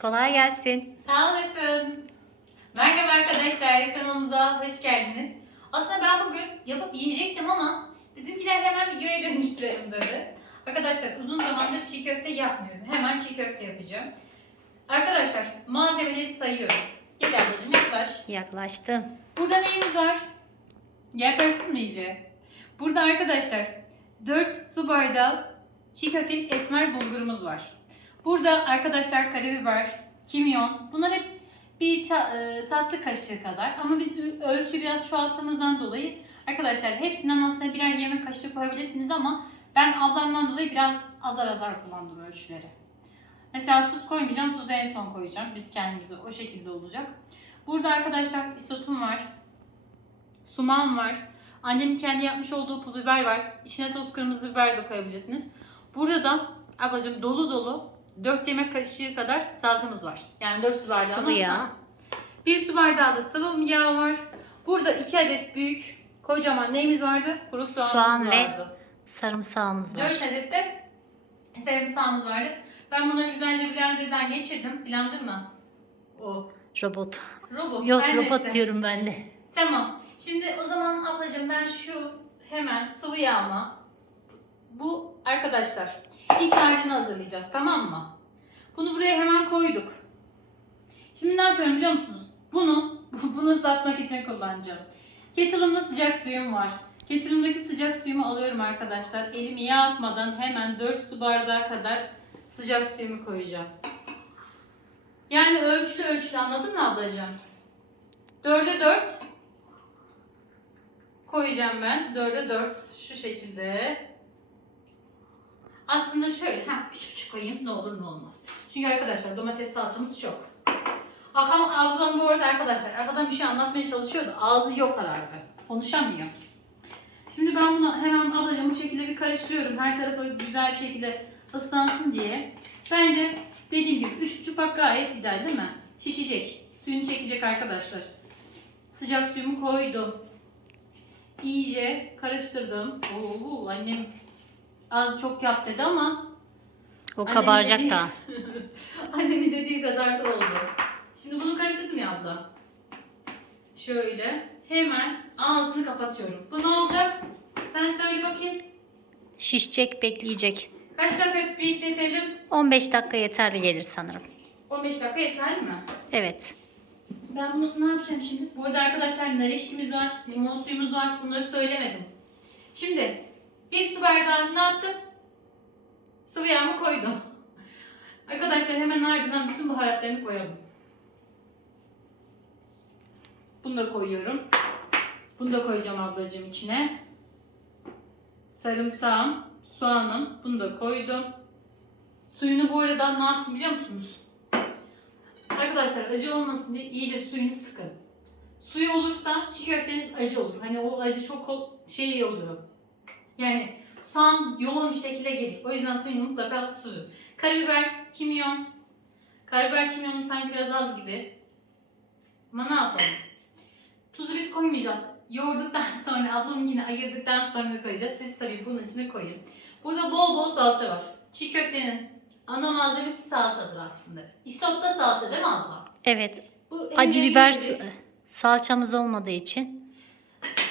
Kolay gelsin. Sağ olasın. Merhaba arkadaşlar, kanalımıza hoş geldiniz. Aslında ben bugün yapıp yiyecektim ama bizimkiler hemen videoya dönüştürelim dedi. Arkadaşlar uzun zamandır çiğ köfte yapmıyorum. Hemen çiğ köfte yapacağım. Arkadaşlar malzemeleri sayıyorum. Gel ablacığım yaklaş. Yaklaştım. Burada neyimiz var? Yaklaştın mı iyice? Burada arkadaşlar 4 su bardağı çiğ köftelik esmer bulgurumuz var. Burada arkadaşlar karabiber, kimyon bunlar hep bir e, tatlı kaşığı kadar ama biz ölçü biraz çoğalttığımızdan dolayı arkadaşlar hepsinden aslında birer yemek kaşığı koyabilirsiniz ama ben ablamdan dolayı biraz azar azar kullandım ölçüleri. Mesela tuz koymayacağım, tuzu en son koyacağım. Biz kendimizde o şekilde olacak. Burada arkadaşlar isotum var. Suman var. Annemin kendi yapmış olduğu pul biber var. İçine toz kırmızı biber de koyabilirsiniz. Burada da ablacığım dolu dolu 4 yemek kaşığı kadar salçamız var. Yani 4 su bardağı. Sıvı yağ. Bir su bardağı da sıvı yağ var. Burada 2 adet büyük kocaman neyimiz vardı? Kuru soğanımız Soğan ve vardı. Sarımsağımız var. 4 adet de sarımsağımız vardı. Ben bunları güzelce blenderdan geçirdim. Blender mı? O. Robot. Robot. Yok her robot neyse. diyorum ben de. Tamam. Şimdi o zaman ablacığım ben şu hemen sıvı yağma bu arkadaşlar iç harcını hazırlayacağız tamam mı? Bunu buraya hemen koyduk. Şimdi ne yapıyorum biliyor musunuz? Bunu bunu ıslatmak için kullanacağım. Kettle'ımda sıcak suyum var. Kettle'ımdaki sıcak suyumu alıyorum arkadaşlar. Elimi yakmadan hemen 4 su bardağı kadar sıcak suyumu koyacağım. Yani ölçülü ölçülü anladın mı ablacığım? 4'e 4 koyacağım ben. 4'e 4 şu şekilde. Aslında şöyle, ha 3,5 koyayım ne olur ne olmaz. Çünkü arkadaşlar domates salçamız çok. Akam ablam bu arada arkadaşlar arkadan bir şey anlatmaya çalışıyordu. Ağzı yok herhalde. Konuşamıyor. Şimdi ben bunu hemen ablacığım bu şekilde bir karıştırıyorum. Her tarafı güzel bir şekilde ıslansın diye. Bence dediğim gibi 3,5 bak gayet ideal değil mi? Şişecek. Suyunu çekecek arkadaşlar. Sıcak suyumu koydum. İyice karıştırdım. Oo, annem az çok yap dedi ama O Annemin kabaracak dediği- da. annemin dediği kadar da oldu. Şimdi bunu karıştırdım ya abla. Şöyle hemen ağzını kapatıyorum. Bu ne olacak? Sen söyle bakayım. Şişecek bekleyecek. Kaç dakika bekletelim? 15 dakika yeterli gelir sanırım. 15 dakika yeterli mi? Evet. Ben bunu ne yapacağım şimdi? Bu arada arkadaşlar nar eşkimiz var, limon suyumuz var. Bunları söylemedim. Şimdi bir su bardağı ne yaptım? Sıvı yağımı koydum. Arkadaşlar hemen ardından bütün baharatlarını koyalım. Bunu da koyuyorum. Bunu da koyacağım ablacığım içine. Sarımsağım, soğanım. Bunu da koydum. Suyunu bu arada ne yaptım biliyor musunuz? Arkadaşlar acı olmasın diye iyice suyunu sıkın. Suyu olursa çiğ köfteniz acı olur. Hani o acı çok şey oluyor. Yani soğan yoğun bir şekilde gelir. O yüzden suyunu mutlaka tutun. Karabiber, kimyon. Karabiber, kimyonum sanki biraz az gibi. Ama ne yapalım? Tuzu biz koymayacağız. Yoğurduktan sonra, ablam yine ayırdıktan sonra koyacağız. Siz tabii bunun içine koyun. Burada bol bol salça var. Çiğ köftenin ana malzemesi salçadır aslında. Isot'ta salça değil mi abla? Evet. Bu Acı biber su- salçamız olmadığı için.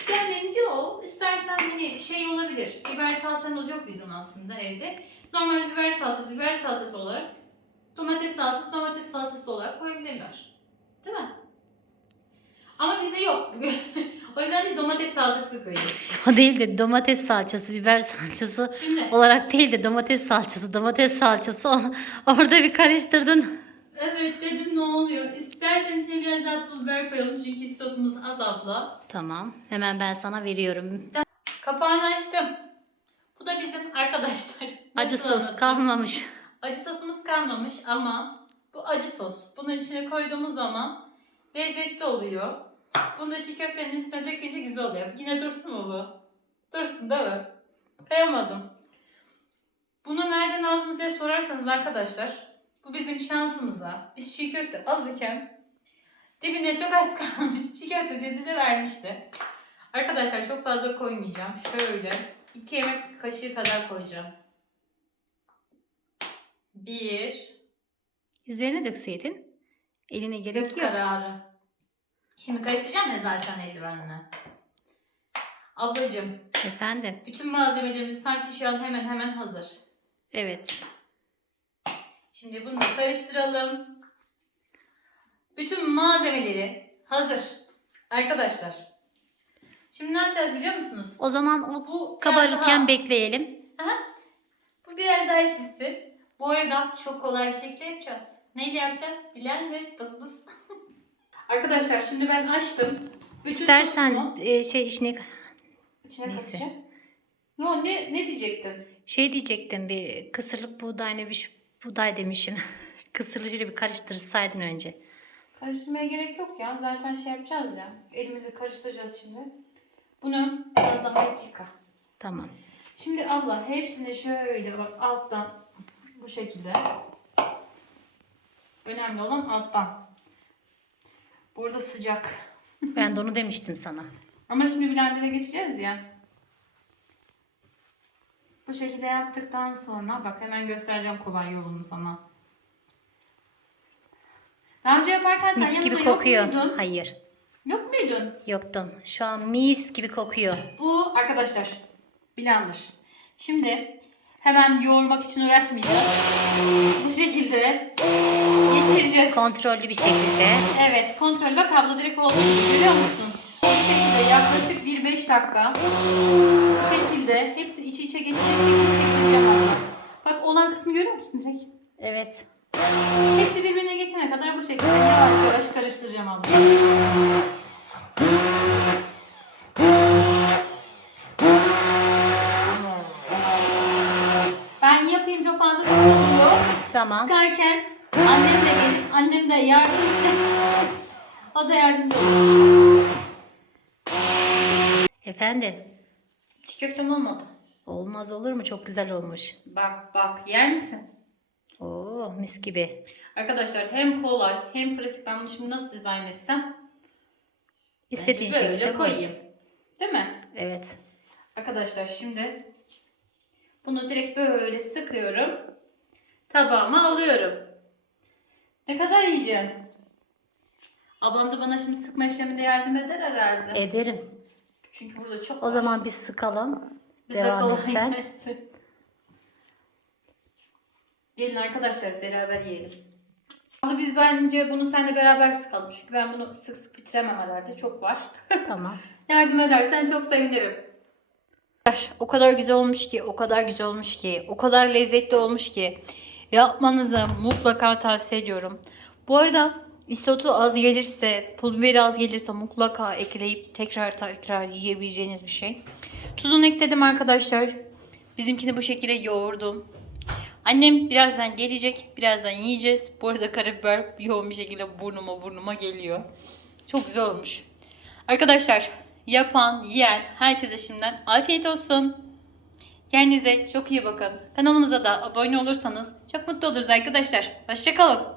Yani yok. İstersen hani şey olabilir. Biber salçamız yok bizim aslında evde. Normal biber salçası, biber salçası olarak domates salçası, domates salçası olarak koyabilirler. Değil mi? Ama bize yok. o yüzden biz domates salçası koyuyoruz. O değil de domates salçası, biber salçası Şimdi olarak değil de domates salçası, domates salçası. Orada bir karıştırdın. Evet dedim ne oluyor? İstersen içine biraz daha pul biber koyalım çünkü istotumuz az abla. Tamam. Hemen ben sana veriyorum. Kapağını açtım. Bu da bizim arkadaşlar. Acı Nasıl sos anlatayım? kalmamış. Acı sosumuz kalmamış ama bu acı sos. Bunun içine koyduğumuz zaman lezzetli oluyor. Bunu da çiğ köftenin üstüne dökünce güzel oluyor. Yine dursun mu bu? Dursun değil mi? Kıyamadım. Bunu nereden aldınız diye sorarsanız arkadaşlar bu bizim şansımıza. Biz çiğ köfte alırken dibine çok az kalmış çiğ köfteci bize vermişti. Arkadaşlar çok fazla koymayacağım. Şöyle iki yemek kaşığı kadar koyacağım. Bir, Üzerine dökseydin. Eline gerek Göz yok. kararı. Şimdi karıştıracağım ya zaten eldivenle. Ablacığım, Efendim. bütün malzemelerimiz sanki şu an hemen hemen hazır. Evet. Şimdi bunu karıştıralım. Bütün malzemeleri hazır. Arkadaşlar. Şimdi ne yapacağız biliyor musunuz? O zaman o Bu kabarırken daha- bekleyelim. Aha. Bu biraz daha şişsin. Bu arada çok kolay bir şekilde yapacağız. Neyle yapacağız? Blender bız bız. Arkadaşlar şimdi ben açtım. Bütün İstersen e, şey işine içine Neyse. katacağım. No, ne, ne diyecektin? şey diyecektim bir kısırlık buğday ne bir buğday demişim. Kısırlı şöyle bir karıştırsaydın önce. Karıştırmaya gerek yok ya. Zaten şey yapacağız ya. Elimizi karıştıracağız şimdi. Bunu biraz zahmet yıka. Tamam. Şimdi abla hepsini şöyle bak alttan bu şekilde. Önemli olan alttan. Burada sıcak. Ben de onu demiştim sana. Ama şimdi blender'a geçeceğiz ya. Bu şekilde yaptıktan sonra bak hemen göstereceğim kolay yolunu sana. Daha önce yaparken sen Mis gibi yok kokuyor. muydun? Hayır. Yok muydun? Yoktum. Şu an mis gibi kokuyor. Bu arkadaşlar blender. Şimdi hemen yoğurmak için uğraşmayacağız. Bu şekilde geçireceğiz. Kontrollü bir şekilde. Evet kontrol bak abla direkt oldu görüyor musun? Bu şekilde yaklaşık 1-5 dakika bu şekilde hepsi iç içe geçecek şekilde çektireceğim abla. Bak olan kısmı görüyor musun direkt? Evet. Hepsi birbirine geçene kadar bu şekilde yavaş yavaş karıştıracağım abla. Ben yapayım çok fazla sıkılıyor. Tamam. Sıkarken annem de gelip annem de yardım ister. O da yardımcı olur. Efendim. Çiğ köftem olmadı. Olmaz olur mu? Çok güzel olmuş. Bak bak yer misin? Oo mis gibi. Arkadaşlar hem kolay hem pratik ben bunu şimdi nasıl dizayn etsem İstediğin bence şekilde böyle koy. koyayım. Değil mi? Evet. Arkadaşlar şimdi bunu direkt böyle sıkıyorum. Tabağıma alıyorum. Ne kadar yiyeceğim? Ablam da bana şimdi sıkma işleminde yardım eder herhalde. Ederim. Çünkü burada çok O var. zaman biz sıkalım. Bize Devam kolay et sen. gelsin. Gelin arkadaşlar beraber yiyelim. Ama biz bence bunu seninle beraber sıkalım. Çünkü ben bunu sık sık bitiremem herhalde. Çok var. Tamam. Yardım edersen çok sevinirim. O kadar güzel olmuş ki, o kadar güzel olmuş ki, o kadar lezzetli olmuş ki yapmanızı mutlaka tavsiye ediyorum. Bu arada isotu az gelirse, pul biberi az gelirse mutlaka ekleyip tekrar tekrar yiyebileceğiniz bir şey. Tuzunu ekledim arkadaşlar. Bizimkini bu şekilde yoğurdum. Annem birazdan gelecek. Birazdan yiyeceğiz. Bu arada karabiber yoğun bir şekilde burnuma burnuma geliyor. Çok güzel olmuş. Arkadaşlar yapan, yiyen herkese şimdiden afiyet olsun. Kendinize çok iyi bakın. Kanalımıza da abone olursanız çok mutlu oluruz arkadaşlar. Hoşçakalın.